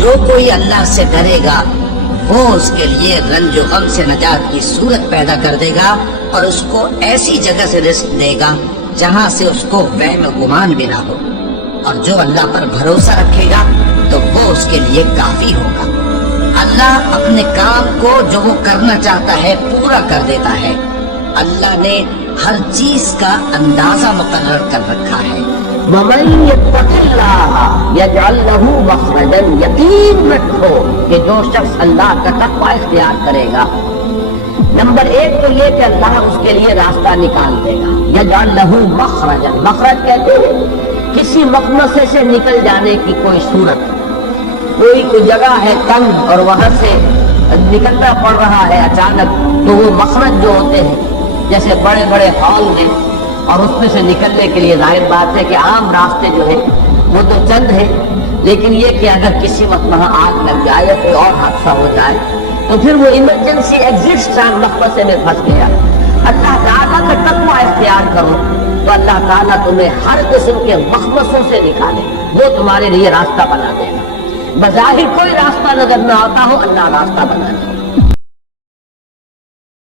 جو کوئی اللہ سے ڈرے گا وہ اس کے لیے رنج و غم سے نجات کی صورت پیدا کر دے گا اور اس کو ایسی جگہ سے رزق دے گا جہاں سے اس کو وہم و گمان بھی نہ ہو، اور جو اللہ پر بھروسہ رکھے گا تو وہ اس کے لیے کافی ہوگا۔ اللہ اپنے کام کو جو وہ کرنا چاہتا ہے پورا کر دیتا ہے۔ اللہ نے ہر چیز کا اندازہ مقرر کر رکھا ہے۔ وَمَن يَتَّقِ اللَّهَ يَجْعَل لَّهُ مَخْرَجًا، یقین رکھو کہ جو شخص اللہ کا تقوی اختیار کرے گا، نمبر ایک تو یہ کہ اللہ اس کے لیے راستہ نکال دے گا۔ یجعل لَّهُ مَخْرَجًا، مخرج کہتے ہیں کسی مخمصے سے نکل جانے کی کوئی صورت، کوئی جگہ ہے تنگ اور وہاں سے نکلنا پڑ رہا ہے اچانک، تو وہ مخرج جو ہوتے ہیں جیسے بڑے بڑے ہال ہیں اور اس میں سے نکلنے کے لیے ظاہر بات ہے کہ عام راستے جو ہیں وہ تو چند ہیں، لیکن یہ کہ اگر کسی وقت وہاں آگ لگ جائے یا کوئی اور حادثہ ہو جائے تو پھر وہ ایمرجنسی ایگزٹ مخمصے میں پھنس گیا۔ اللہ تعالیٰ کا تقوی اختیار کرو تو اللہ تعالیٰ تمہیں ہر قسم کے مخمصوں سے نکالے، وہ تمہارے لیے راستہ بنا دے گا۔ بظاہر کوئی راستہ نظر نہ آتا ہو، اللہ راستہ بنا دے گا۔